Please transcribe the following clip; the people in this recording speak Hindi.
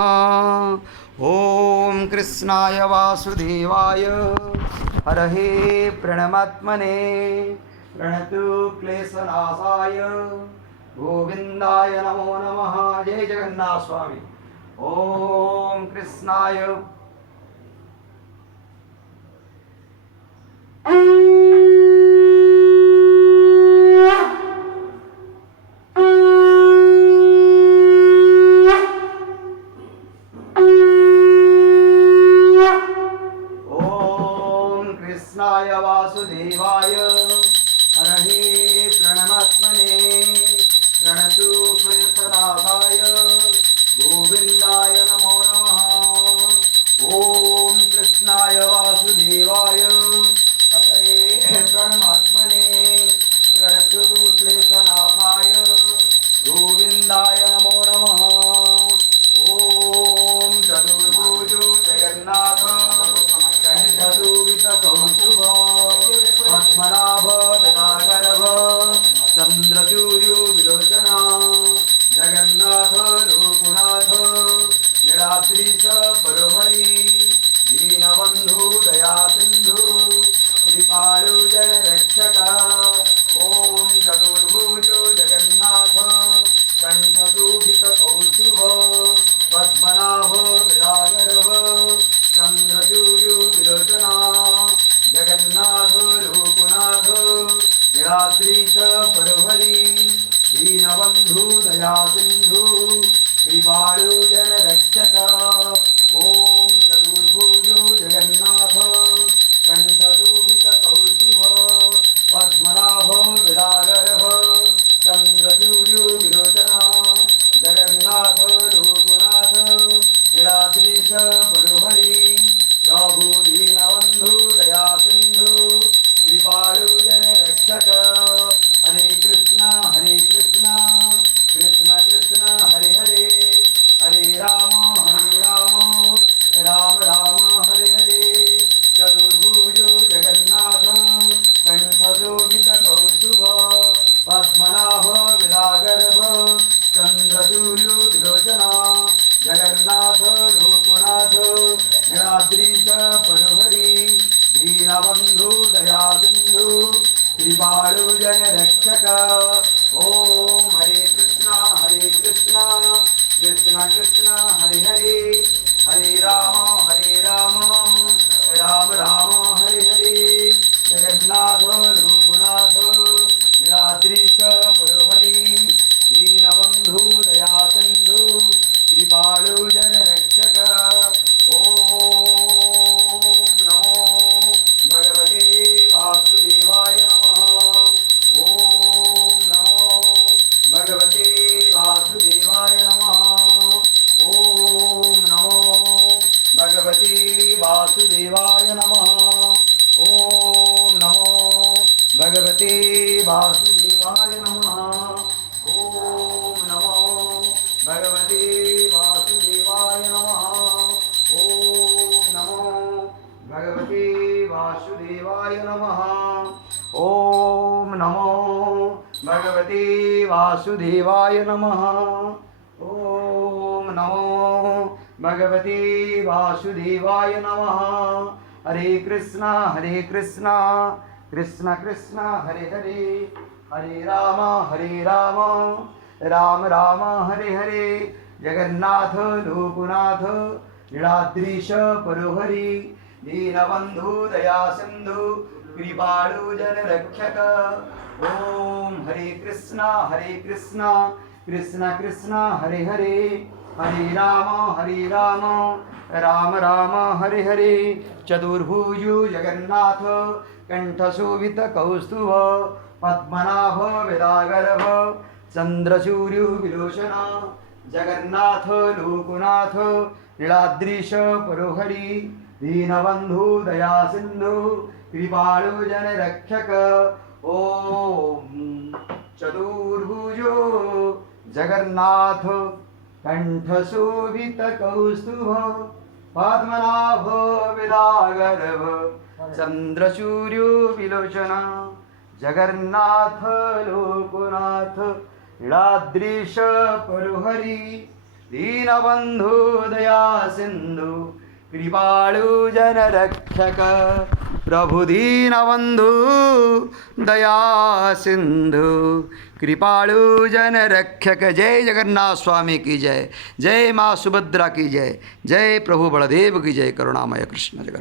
ओम कृष्णाय वासुदेवाय हरहे प्रणमात्मने प्रणतु क्लेशनाशाय गोविंदाय नमो नमः। जय जगन्नाथ स्वामी। ओम कृष्णाय कृष्णाय वासुदेवाय हरहे प्रणमात्मने प्रणतु क्लेशनाशाय गोविंदाय नमो नमः। ओम कृष्णाय वासुदेवाय हरहे प्रणमात्मने प्रणतु क्लेशनाशाय गोविंदाय नमो नमः। ओम चतुर्भुजो जगन्नाथ कौस्तुभ पद्मनाभ विदागर्भ चंद्रचूर्यो विलोचना जगन्नाथ लोकनाथ नीलाद्रीश परोहरि दीनबंधु दया सिंधु कृपालु जय रक्षक। ओम चतुर्भुजो जगन्नाथ कंठशोभित कौस्तुभ पद्मनाभ विदागर्भ चंद्रचूर्यो विलोचना जगन्नाथ लोकनाथ नीलाद्रीश परोहरि दीनबंधु दया सिंधु कृपालु जन रक्षक। ओम चतुर्भुजो जगन्नाथ कंठशोभित कौस्तुभ पद्मनाभ विदागर्भ चंद्रचूर्यो विलोचना जगन्नाथ लोकनाथ नीलाद्रीश परोहरि प्रभु दीनबंधु दया सिंधु कृपालु जन रक्षक। हरे कृष्णा कृष्ण कृष्ण हरे हरे हरे राम राम राम हरे हरे। चतुर्भुजो जगन्नाथ कंठशोभित कौस्तुभ पद्मनाभ विदागर्भ चंद्रचूर्यो विलोचना जगन्नाथ लोकनाथ नीलाद्रीश परोहरि दीनबंधु दया सिंधु कृपालु जन रक्षक। ओम हरे कृष्णा कृष्ण कृष्ण हरे हरे हरे राम राम राम हरे हरे। जगन्नाथ लोकनाथ नीलाद्रीश परोहरि दीनबंधु दया सिंधु कृपालु जन रक्षक। ओम नमो भगवते वासुदेवाय नमः। ओम नमो भगवते वासुदेवाय नमः। ओम नमो भगवते वासुदेवाय नमः। ओम नमो भगवते वासुदेवाय नमः। ओम नमो भगवते वासुदेवाय नमः। ओम नमो भगवते वासुदेवाय नमः। ओम नमो भगवते वासुदेवाय नमः। ओम नमो भगवते वासुदेवाय नमः। हरे कृष्णा कृष्ण कृष्ण हरे हरे हरे राम राम राम हरे हरे। जगन्नाथ लोकनाथ नीलाद्रीश परोहरि दीनबंधु दया सिंधु कृपालु जन रक्षक। ओम हरे कृष्णा कृष्ण कृष्ण हरे हरे हरे राम राम राम हरे हरे। चतुर्भुजो जगन्नाथ कंठशोभित कौस्तुभ पद्मनाभ विदागर्भ चंद्रचूर्यो विलोचना जगन्नाथ लोकनाथ नीलाद्रीश परोहरि दीनबंधु दया सिंधु कृपालु जन रक्षक। ओम चतुर्भुजो जगन्नाथ कंठशोभित कौस्तुभ पद्मनाभ विदागर्भ चंद्रचूर्यो विलोचना जगन्नाथ लोकनाथ नीलाद्रीश परोहरि दीनबन्धु दया सिन्धु कृपाळु जनरक्षक प्रभु दीनबन्धु दया सिंधु कृपाळु जनरक्षक। जय जगन्नाथ स्वामी की जय, जय माँ सुभद्रा की जय, जय प्रभु बलदेव की जय। करुणामय कृष्ण जगन्नाथ।